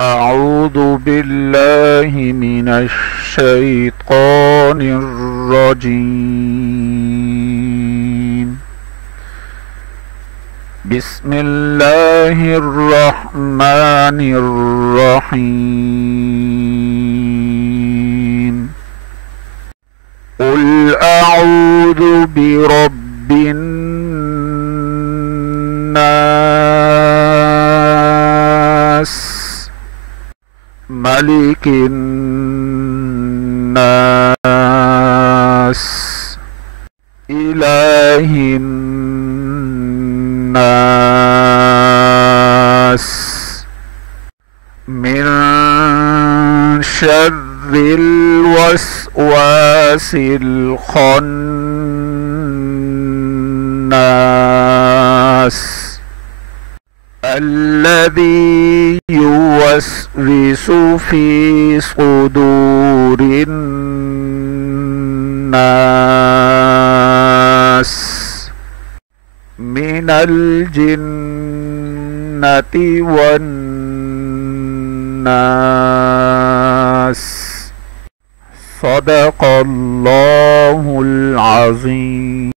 أعوذ بالله من الشيطان الرجيم. بسم الله الرحمن الرحيم. قل أعوذ برب الناس، ملك الناس، إله الناس، من شر الوسواس الخناس، الذي يوسوس في صدور الناس من الجنة والناس. صدق الله العظيم.